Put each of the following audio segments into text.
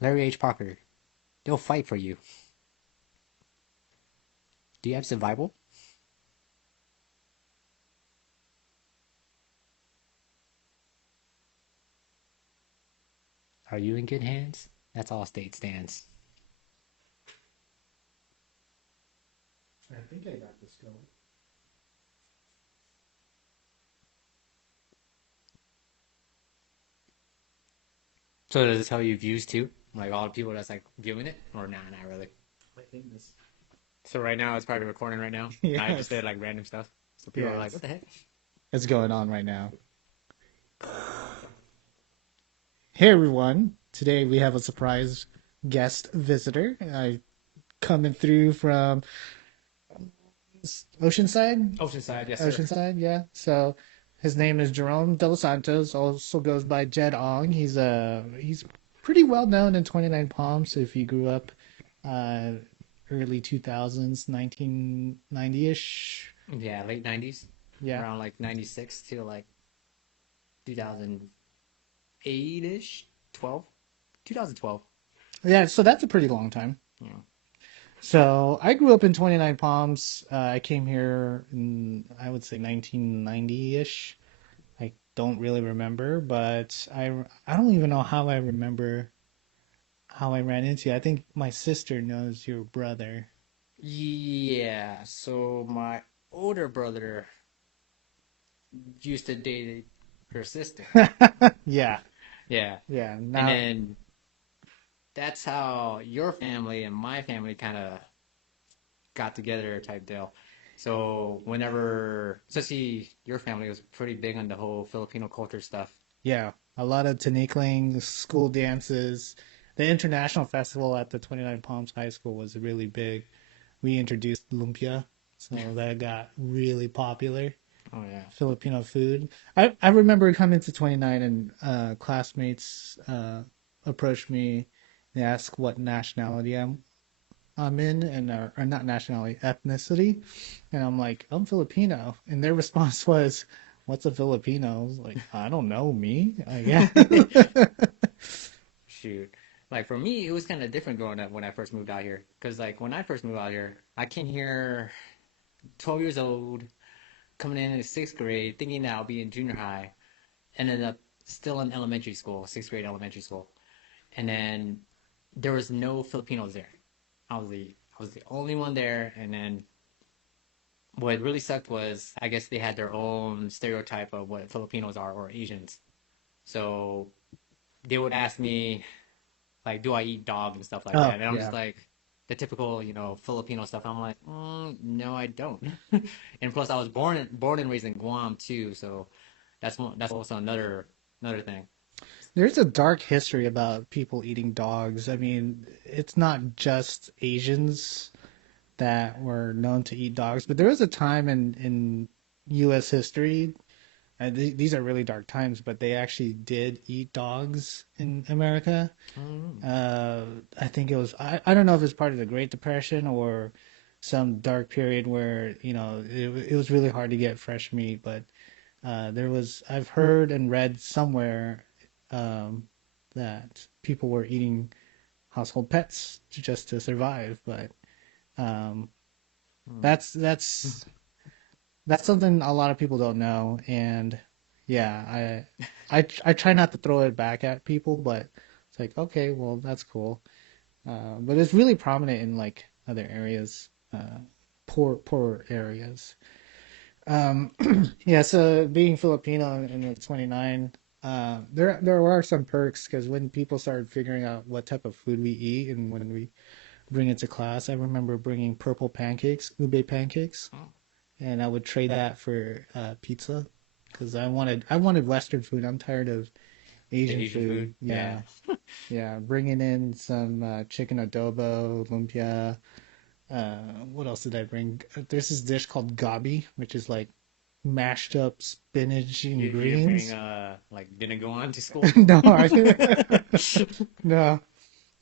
Larry H. Parker. They'll fight for you. Do you have survival? Are you in good hands? That's all state stands. I think I got this going. So does it tell you views too? Like all the people that's like viewing it? Or nah, not really. I think this. So right now it's probably recording right now. And I just Yes. did like random stuff. So people are like, what Yes. the heck? It's going on right now. Hey everyone. Today we have a surprise guest visitor. I coming through from Oceanside. Oceanside, yes sir. Oceanside, yeah. So his name is Jerome De Los Santos, also goes by Jed Ong. He's pretty well known in 29 Palms if you grew up uh early 2000s, 1990-ish. Yeah, late 90s. Yeah. Around like 96 to like 2008-ish? 12? 2012. Yeah, so that's a pretty long time. Yeah. So I grew up in 29 Palms. I came here in, I would say 1990-ish. I don't really remember, but I don't even know how I remember how I ran into you. I think my sister knows your brother. Yeah, so my older brother used to date her sister. Yeah, Yeah. yeah. And Now, then that's how your family and my family kind of got together type deal. So whenever, especially your family was pretty big on the whole Filipino culture stuff. yeah, a lot of tinikling, school dances. The international festival at the 29 Palms High School was really big. We introduced lumpia, so that got really popular. Oh yeah. Filipino food. I remember coming to 29 and classmates approached me. They asked what nationality I'm in, and or not nationality, ethnicity, and I'm like, I'm Filipino, and their response was, "What's a Filipino?" I was like, I don't know, me. Yeah. Shoot. Like for me, it was kind of different growing up when I first moved out here. Because like when I first moved out here, I came here 12 years old, coming in sixth grade, thinking that I'll be in junior high, ended up still in elementary school, sixth grade elementary school. And then there was no Filipinos there. I was the only one there. And then what really sucked was I guess they had their own stereotype of what Filipinos are or Asians. So they would ask me like, do I eat dog and stuff like Oh, that? And I'm just yeah. like the typical, Filipino stuff. I'm like, no, I don't. And plus, I was born and raised in Guam too, so that's also another thing. There's a dark history about people eating dogs. I mean, it's not just Asians that were known to eat dogs. But there was a time in U.S. history, and these are really dark times, but they actually did eat dogs in America. Mm. Uh, I think it was, I don't know if it's part of the Great Depression or some dark period where, it was really hard to get fresh meat, but I've heard and read somewhere um, that people were eating household pets just to survive, but um, Mm. that's that's that's something a lot of people don't know, and yeah, I try not to throw it back at people, but it's like, okay, well, that's cool. But it's really prominent in like other areas, poor areas. Um, yeah, so being Filipino in the 29, there are some perks because when people started figuring out what type of food we eat and when we bring it to class, I remember bringing purple pancakes, ube pancakes, Oh, and I would trade that for pizza because I wanted Western food. I'm tired of the Asian Asian food, food. yeah. Yeah, yeah. Bringing in some chicken adobo, lumpia. What else did I bring? There's this dish called gabi, which is like mashed up spinach and You didn't bring greens. like didn't go on to school. No, no.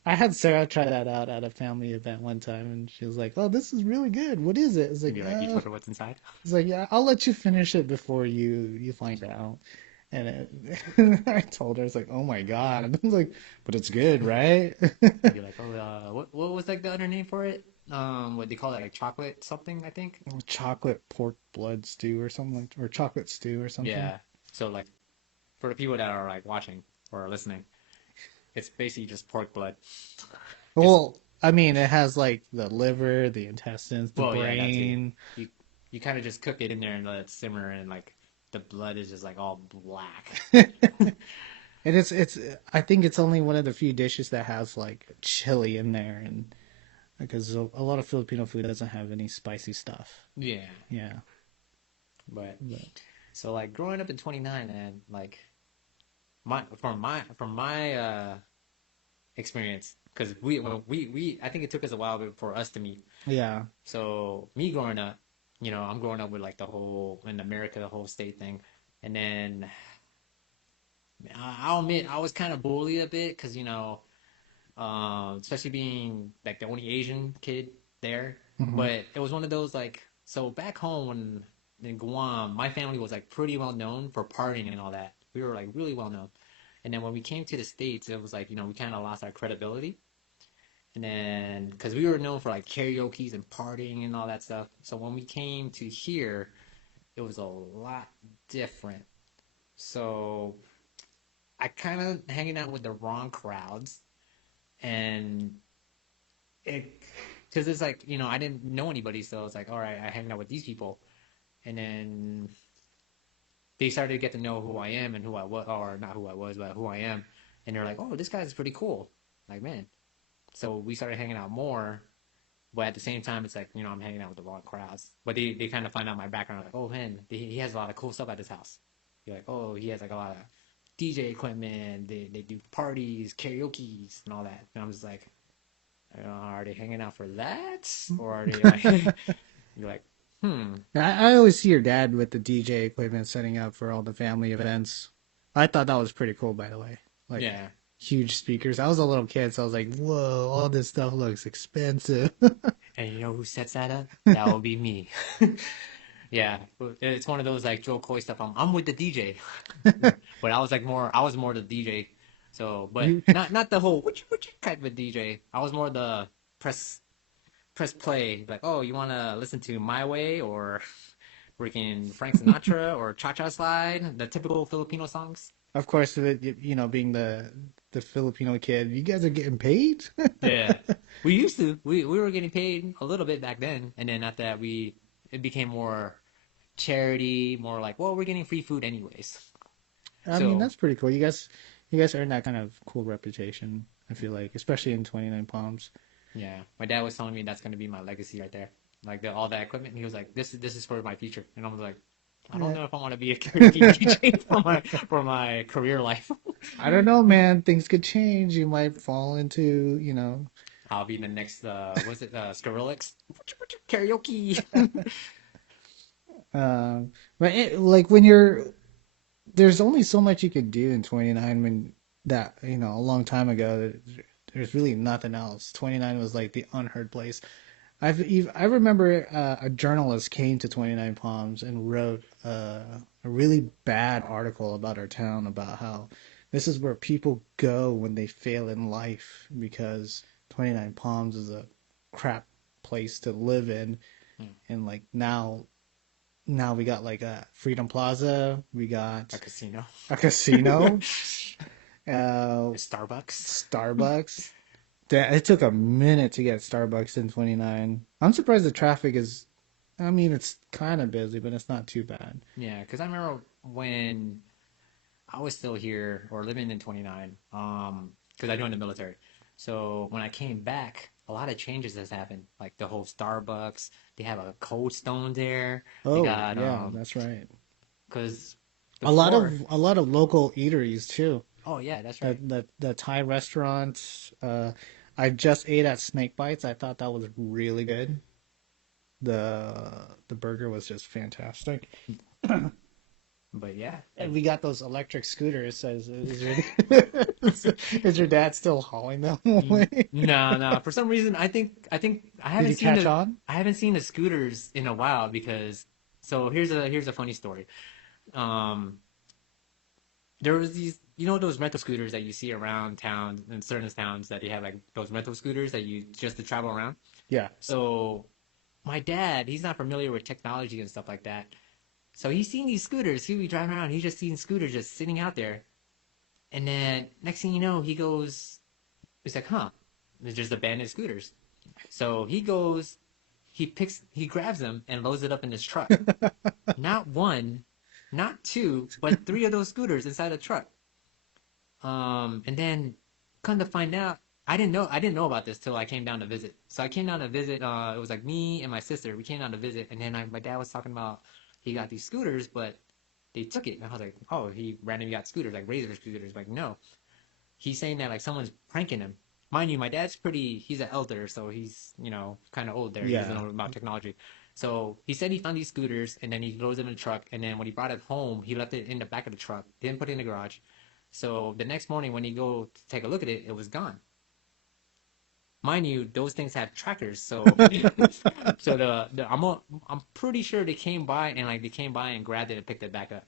I had Sarah try that out at a family event one time, and she was like, "Oh, this is really good. What is it?" You'd be like, you told her what's inside. It's like, yeah, I'll let you finish it before you find out. And I told her, it's like, oh my God. I was like, but it's good, right? You're like, oh, what was like the other name for it? What they call it, like chocolate something, I think. Chocolate pork blood stew or something like, or chocolate stew or something. Yeah. So like for the people that are like watching or listening, it's basically just pork blood. It's Well, I mean, it has like the liver, the intestines, the well, yeah, that too. brain. You you kind of just cook it in there and let it simmer, and like the blood is just like all black. And it's I think it's only one of the few dishes that has like chili in there, and because a lot of Filipino food doesn't have any spicy stuff. Yeah, Yeah. but But so like growing up in 29 and like from my experience because we I think it took us a while for us to meet. yeah. So me growing up, I'm growing up with like the whole in America the whole state thing, and then I'll admit I was kind of bullied a bit because especially being like the only Asian kid there. Hmm. But it was one of those like so back home when in Guam, my family was like pretty well known for partying and all that. We were like really well known. And then when we came to the States, it was like, we kind of lost our credibility. And then because we were known for like karaoke's and partying and all that stuff. So when we came to here, it was a lot different. So I kind of hanging out with the wrong crowds and it because it's like I didn't know anybody, so it's like all right, I hang out with these people, and then they started to get to know who I am and who I was, or not who I was, but who I am, and they're like, oh, this guy's pretty cool, like man. So we started hanging out more, but at the same time, it's like I'm hanging out with the wrong crowds. But they kind of find out my background, like oh man, he has a lot of cool stuff at his house. You're like oh he has like a lot of DJ equipment, they do parties, karaoke's, and all that, and I'm just like are they hanging out for that, or are they like? You're like, hmm, I always see your dad with the DJ equipment setting up for all the family events. I thought that was pretty cool, by the way. Like yeah. huge speakers. I was a little kid, so I was like, whoa, all this stuff looks expensive. And you know who sets that up? That will be me. Yeah, it's one of those like Joe Coy stuff. I'm with the DJ, but I was more the DJ. So, but You, not the whole which type of DJ. I was more the press press play. Like, oh, you want to listen to My Way or freaking Frank Sinatra or Cha Cha Slide, the typical Filipino songs. of course, being the Filipino kid, you guys are getting paid? Yeah, we used to. We were getting paid a little bit back then, and then after that, it became more charity, more like, well, we're getting free food anyways. I mean, So that's pretty cool. You guys earned that kind of cool reputation, I feel like, especially in 29 Palms. yeah, my dad was telling me that's gonna be my legacy right there, like all that equipment. He was like, this is for my future, and I was like, I don't Yeah. know if I want to be a karaoke DJ for my career life. I don't know, man. Things could change. You might fall into. I'll be the next, was it Skrillex karaoke? But like when there's only so much you could do in 29 when a long time ago, there's really nothing else. 29 was like the unheard place. I remember a journalist came to 29 Palms and wrote a really bad article about our town about how this is where people go when they fail in life because 29 Palms is a crap place to live in. And like now we got like a Freedom Plaza, we A got casino. a casino, uh, Starbucks. Starbucks. It took a minute to get Starbucks in 29. I'm surprised the traffic is, I mean, it's kind of busy, but it's not too bad. Yeah, because I remember when I was still here or living in 29, because I joined the military. So when I came back, a lot of changes has happened. Like the whole Starbucks, they have a Cold Stone there. They Oh, got yeah, that's right. because A lot before, of a lot of local eateries too. oh yeah, that's right. The Thai restaurants. I just ate at Snake Bites. I thought that was really good. The burger was just fantastic. But yeah, And we got those electric scooters. Is your dad still hauling them away? no, no. For some reason, I Did haven't he seen catch on? I haven't seen the scooters in a while because so here's a funny story. Um, there was these, those rental scooters that you see around town in certain towns that they have like those rental scooters that you just to travel around. Yeah. So my dad, he's not familiar with technology and stuff like that. So he's seen these scooters. He'd be driving around. He's just seen scooters just sitting out there. And then next thing you know, he's like, huh, it's just abandoned scooters. So he grabs them and loads it up in his truck. Not one, not two, but three of those scooters inside the truck. And then come to find out, I didn't know about this till I came down to visit. So I came down to visit. It was like me and my sister. We came down to visit, and then my dad was talking about he got these scooters, but they took it. And I was like, oh, he randomly got scooters, like razor scooters. Like, no, he's saying that like someone's pranking him. Mind you, my dad's he's an elder, so he's, kind of old there. He doesn't Yeah. know about technology. So he said he found these scooters and then he loads it in the truck. And then when he brought it home, he left it in the back of the truck, didn't put it in the garage. So the next morning when he go to take a look at it, it was gone. Mind you, those things have trackers. So, so I'm pretty sure they came by and grabbed it and picked it back up.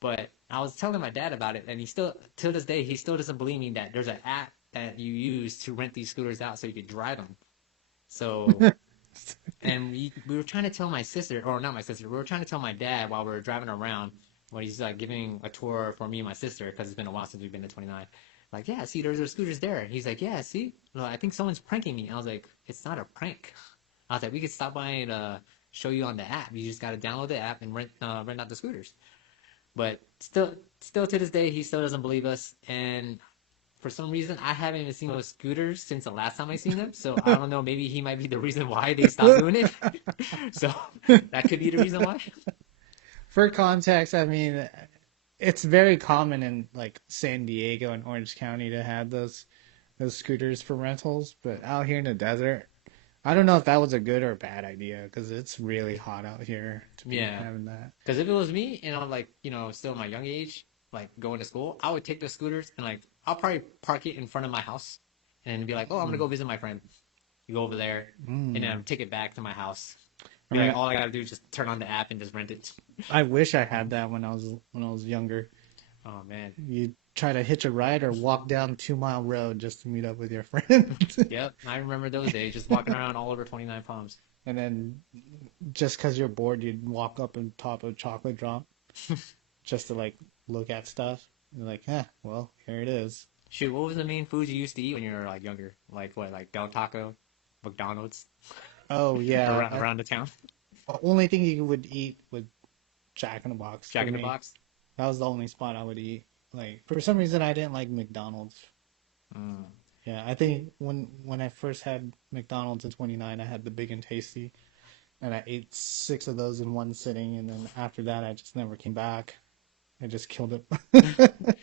But I was telling my dad about it, and he still, till this day, he still doesn't believe me that there's an app that you use to rent these scooters out so you could drive them. So, and we were trying to tell my sister, or not my sister, we were trying to tell my dad while we were driving around when he's like giving a tour for me and my sister because it's been a while since we've been to 29. Like, yeah, see, there's scooters there. And he's like, yeah, see, well, I think someone's pranking me. I was like, it's not a prank. I was like, we could stop by and show you on the app. You just got to download the app and rent out the scooters. But still to this day, he still doesn't believe us. And for some reason, I haven't even seen those scooters since the last time I seen them. So I don't know. Maybe he might be the reason why they stopped doing it. So that could be the reason why. For context, I mean, it's very common in like San Diego and Orange County to have those scooters for rentals, but out here in the desert, I don't know if that was a good or a bad idea because it's really hot out here to be Yeah. having that. Because if it was me and I'm like, still in my young age, like going to school, I would take the scooters and like I'll probably park it in front of my house and be like, oh, I'm gonna Mm. go visit my friend. You go over there and then Mm. take it back to my house. I Be like, mean, all I gotta do is just turn on the app and just rent it. I wish I had that when I was younger. Oh man. You try to hitch a ride or walk down 2 Mile Road just to meet up with your friend. Yep, I remember those days, just walking around all over 29 Palms. And then just because you're bored, you'd walk up on top of Chocolate Drop just to like look at stuff. You're like, well, here it is. Shoot, what was the main foods you used to eat when you were like younger? Like what, like Del Taco, McDonald's, Oh yeah, around the town, the only thing you would eat was Jack in the Box for Jack in the me. Box. That was the only spot I would eat. Like for some reason, I didn't like McDonald's. Mm. Yeah, I think when I first had McDonald's in 29, I had the Big and Tasty, and I ate six of those in one sitting, and then after that, I just never came back. I just killed it.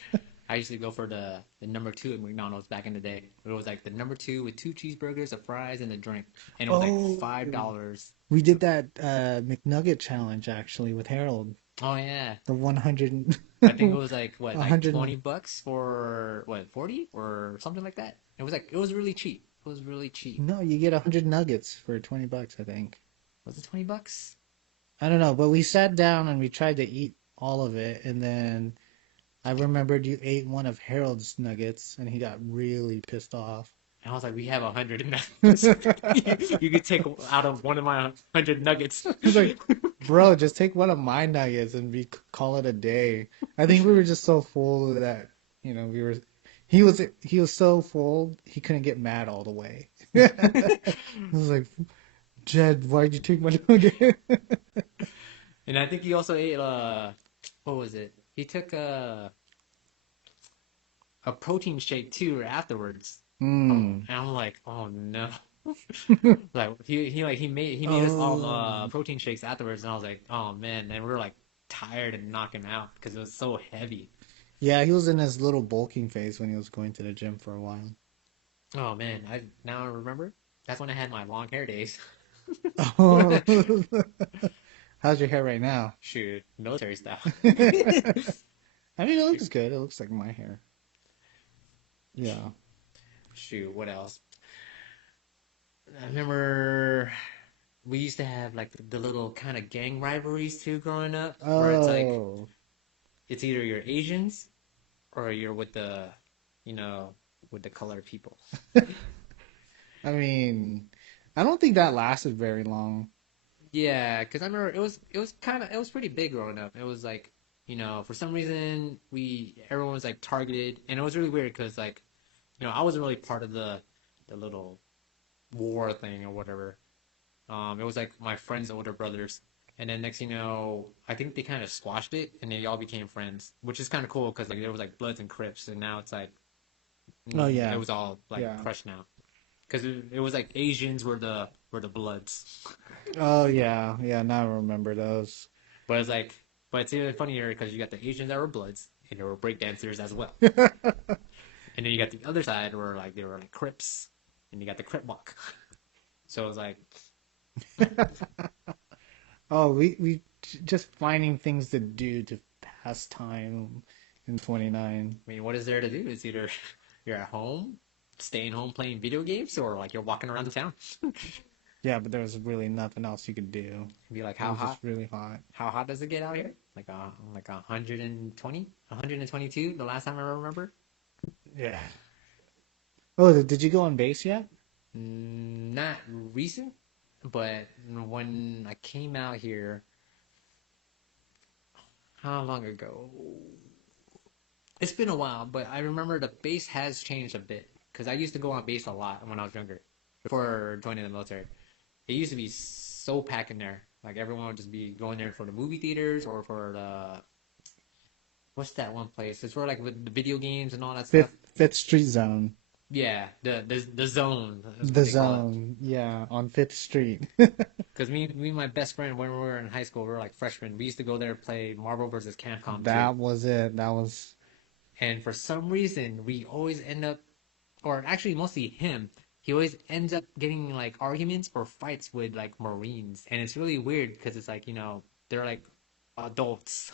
I used to go for the number two at McDonald's back in the day. It was like the number two with two cheeseburgers, a fries, and a drink, and it was like Oh, $5. we did that McNugget challenge actually with Harold. Oh yeah, The 100, I think it was like what, like 100. $20 for what, 40 or something like that. It was really cheap. It was really cheap. No, you get 100 nuggets for $20, I think. Was it $20? I don't know, but we sat down and we tried to eat all of it, and then I remembered you ate one of Harold's nuggets, and he got really pissed off. And I was like, we have 100 nuggets. You could take out of one of my 100 nuggets. He's like, bro, just take one of my nuggets and we call it a day. I think we were just so full that, we were. He was so full he couldn't get mad all the way. I was like, Jed, why'd you take my nugget? And I think he also ate what was it? He took a protein shake too afterwards. Hmm. And I'm like, oh no. Like he made us all Oh. protein shakes afterwards, and I was like, oh man. And we were like tired and knocking out because it was so heavy. Yeah, he was in his little bulking phase when he was going to the gym for a while. Oh man, I now remember. That's when I had my long hair days. Oh. How's your hair right now? Shoot, military style. I mean, it looks good. It looks like my hair. Yeah. Shoot, what else? I remember we used to have like the little kind of gang rivalries too growing up, where Oh. it's either you're Asians or you're with the, you know, with the colored people. I mean, I don't think that lasted very long. Yeah, because I remember it was pretty big growing up. It was like, for some reason everyone was like targeted, and it was really weird because like, I wasn't really part of the little war thing or whatever. It was like my friend's older brothers, and then next thing you know, I think they kind of squashed it, and they all became friends, which is kind of cool because like there was like Bloods and Crips, and now it's like Oh it yeah, was all like yeah. crushed now because it was like Asians were the Bloods. Oh yeah, yeah. Now I remember those. But it's like, but it's even funnier because you got the Asians that were Bloods and they were breakdancers as well. And then you got the other side where like they were like Crips and you got the Crip walk. So it was like, Oh, we just finding things to do to pass time in 29. I mean, what is there to do? It's either you're at home, staying home playing video games, or like you're walking around the town. Yeah, but there was really nothing else you could do. Be like, It was just really hot. how hot does it get out here? Like 120, 122. The last time I remember. Yeah. Oh, did you go on base yet? Not recent, but when I came out here, how long ago? It's been a while, but I remember the base has changed a bit because I used to go on base a lot when I was younger before joining the military. It used to be so packed in there. Like everyone would just be going there for the movie theaters or for the what's that one place? It's for like with the video games and all that stuff. Fifth Street Zone. Yeah, the zone is what The they call it. Zone. Yeah, on Fifth Street. Because me and my best friend when we were in high school, we were like freshmen. We used to go there and play Marvel versus Capcom 2. That was it. That was. And for some reason, we always end up, or actually mostly him, he always ends up getting like arguments or fights with like Marines. And it's really weird because it's like, they're like adults.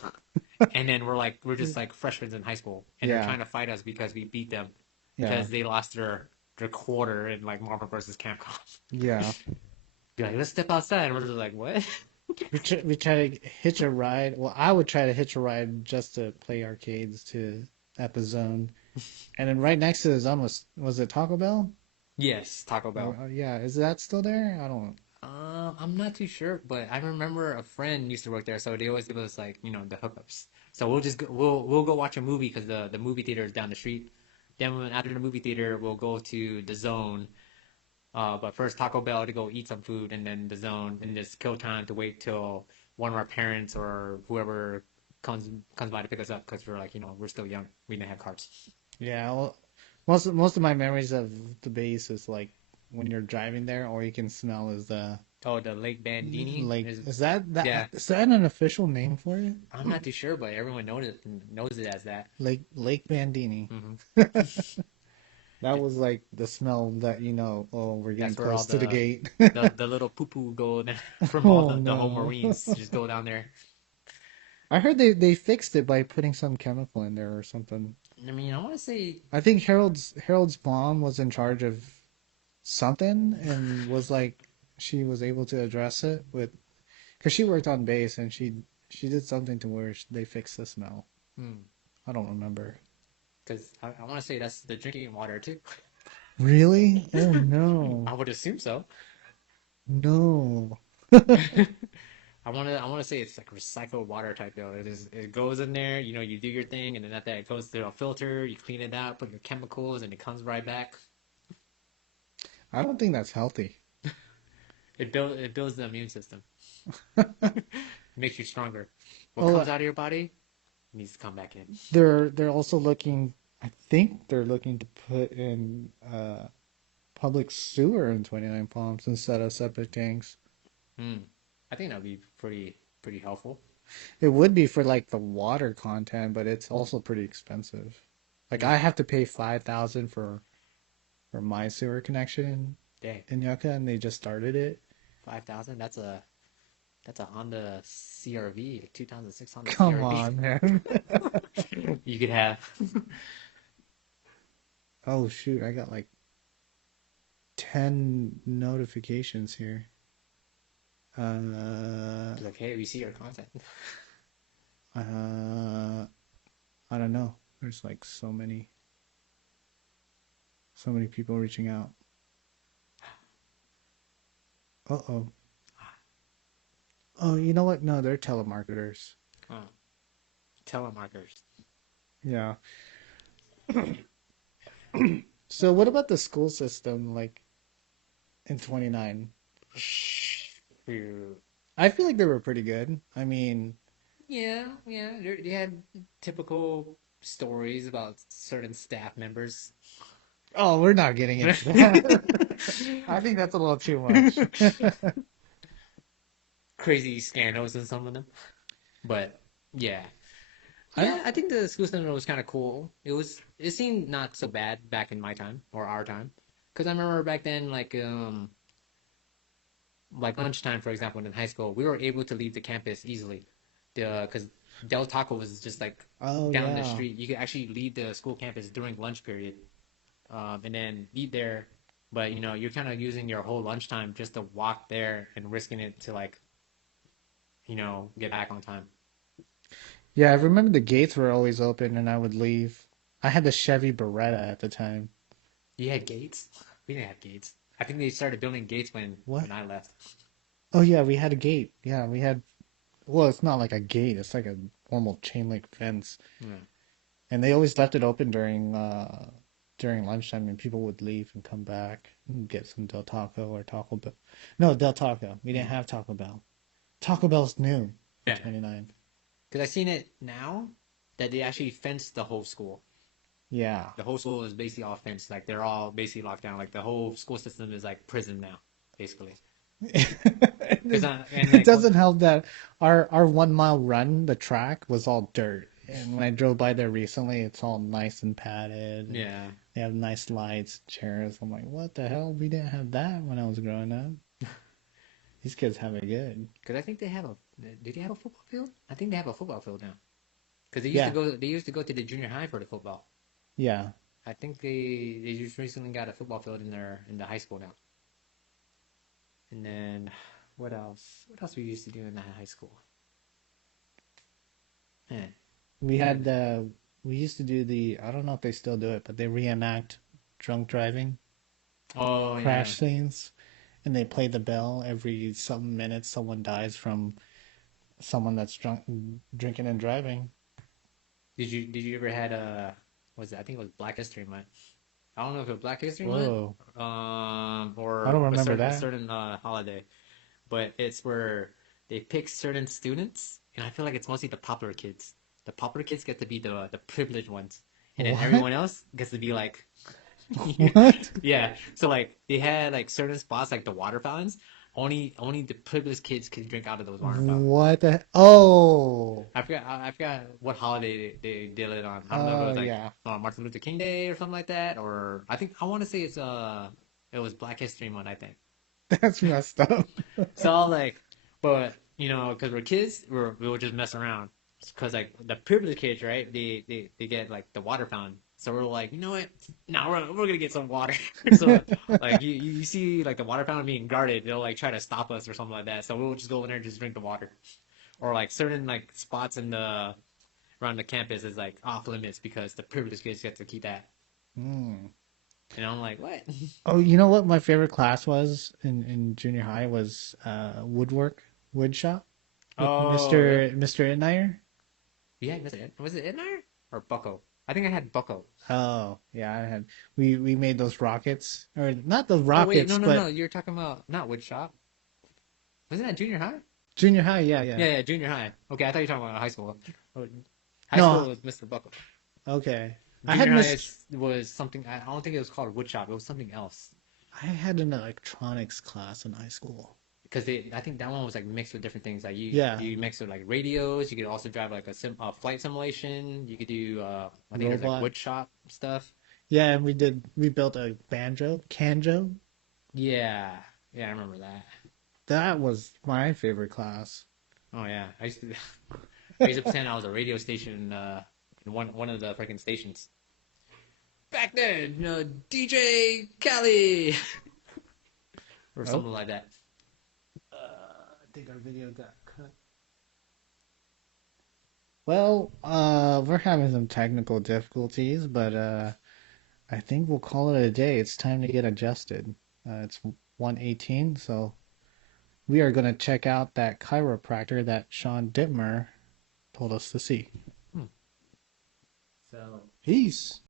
And then we're just like freshmen in high school. And they're Yeah, trying to fight us because we beat them yeah, because they lost their quarter in like Marvel versus Capcom. yeah. Be like, let's step outside. And we're just like, what? We try to hitch a ride. Well, I would try to hitch a ride just to play arcades to at the Zone, and then right next to the Zone was it Taco Bell? Yes, Taco Or, Bell. yeah, is that still there? I don't. I'm not too sure, but I remember a friend used to work there, so they always give us like, the hookups. So we'll go watch a movie because the movie theater is down the street. Then after the movie theater, we'll go to the Zone. But first Taco Bell to go eat some food, and then the Zone, and just kill time to wait till one of our parents or whoever comes by to pick us up because we're like, we're still young. We didn't have cars. Yeah, well, most of my memories of the base is like when you're driving there, all you can smell is the Oh, the Lake Bandini like. is Is that yeah. is that an official name for it? I'm not too sure, but everyone knows it as that. Lake Bandini. Hmm That was like the smell that oh, we're getting That's where all close to the the gate. the little poo poo go from all Oh the home no. Marines just go down there. I heard they fixed it by putting some chemical in there or something. I mean, I want to say I think Harold's mom was in charge of something and was like she was able to address it with because she worked on base and she did something to where they fixed the smell. I don't remember. because I want to say that's the drinking water too. Really? Oh no. I would assume so. No. I want to say it's like recycled water type though. It goes in there, you do your thing, and then after that it goes through a filter. You clean it out, put your chemicals, and it comes right back. I don't think that's healthy. It builds the immune system, makes you stronger. What Well, comes out of your body needs to come back in. they're also looking. I think they're looking to put in public sewer in 29 Palms instead of septic tanks. Hmm. I think that'd be pretty helpful. It would be for like the water content, but it's also pretty expensive. Like Yeah. I have to pay 5,000 for my sewer connection Dang. in Yucca, and they just started it. 5,000. That's a Honda CRV, 2006 Honda Come CRV. on, man. You could have. Oh shoot, I got like 10 notifications here. Uh, Like, hey, we see your content. uh, I don't know. There's like so many people reaching out. Uh-oh. Oh, you know what? No, they're telemarketers. Oh, telemarketers. Yeah. So what about the school system like in 29? Shoot. I feel like they were pretty good. I mean, Yeah, yeah. They had typical stories about certain staff members. oh, we're not getting into that. I think that's a little too much. Crazy scandals in some of them. But yeah. I Yeah, don't. I think the school system was kind of cool. It seemed not so bad back in my time or our time. Because I remember back then, like lunchtime, for example, in high school, we were able to leave the campus easily. Because Del Taco was just like Oh down the yeah. street. You could actually leave the school campus during lunch period, and then eat there. But you're kind of using your whole lunchtime just to walk there and risking it to get back on time. Yeah, I remember the gates were always open and I would leave. I had the Chevy Beretta at the time. You had gates? We didn't have gates. I think they started building gates when What? I left. Oh yeah, we had a gate. Yeah, we had. Well, it's not like a gate. It's like a normal chain link fence, Yeah. and they always left it open during lunchtime, and people would leave and come back and get some Del Taco or Taco Bell. No, Del Taco. We didn't Mm. have Taco Bell. Taco Bell's new in Yeah. 29. Because I seen it now that they actually fenced the whole school. Yeah. The whole school is basically all fenced. Like they're all basically locked down. Like the whole school system is like prison now, basically. Because It and it like doesn't help that our 1 mile run, the track was all dirt. And when I drove by there recently, it's all nice and padded, and yeah. they have nice lights, chairs. I'm like, what the hell? We didn't have that when I was growing up. These kids have it good. Because I think they have a. Did they have a football field? I think they have a football field now. Because they used to Yeah, go. They used to go to the junior high for the football. yeah. I think they just recently got a football field in the high school now. And then what else? What else we used to do in the high school? Man, We we had had. the we used to do the I don't know if they still do it, but they reenact drunk driving Oh yeah. crash scenes, and they play the bell every some minutes. Someone dies from someone that's drunk, drinking and driving. Did you ever had was it? I think it was Black History Month. I don't know if it was Black History Month, Whoa, I don't or a remember certain that. holiday, but it's where they pick certain students, and I feel like it's mostly the popular kids. The popular kids get to be the privileged ones, and then What? everyone else gets to be like, What? yeah. So like they had like certain spots like the water fountains. Only the privileged kids can drink out of those water fountains. What the? Oh, I forgot what holiday they did it on. I don't know if it oh was like yeah. Martin Luther King Day or something like that, or I want to say it was Black History Month, I think. That's messed up. So like, but because we're kids, we would just mess around. Because like the privileged kids, right? They get like the water fountain. So we're like, you know what? Now we're gonna get some water. So like you see like the water fountain being guarded, they'll like try to stop us or something like that. So we'll just go in there and just drink the water. Or like certain like spots in the around the campus is like off limits because the privileged kids get to keep that. Hmm. And I'm like, what? Oh, you know what my favorite class was in junior high was wood shop with Oh, really? Mr. Itnire. Yeah, was it Ednar or Bucko? I think I had Bucko. Oh, yeah, I had we made those rockets or not the Oh wait, no, rockets, no, no. but You're talking about not wood shop. Wasn't that junior high? junior high, yeah, yeah. Yeah, yeah, junior high. Okay, I thought you were talking about high school. Oh, high school No, was Mr. Bucko. okay. I had Junior high missed was something. I don't think it was called wood shop. It was something else. I had an electronics class in high school. Because I think that one was like mixed with different things. Like Yeah, you mix with like radios. You could also drive like a flight simulation. You could do I think it was like robot. wood shop stuff. Yeah, and we built a canjo. Yeah, yeah, I remember that. That was my favorite class. Oh yeah, I used to pretend I was a radio station in one of the freaking stations back then. DJ Kelly or Oh, something like that. I think our video got cut. Well, we're having some technical difficulties, but I think we'll call it a day. It's time to get adjusted. It's 1:18, so we are going to check out that chiropractor that Sean Dittmer told us to see. So Peace.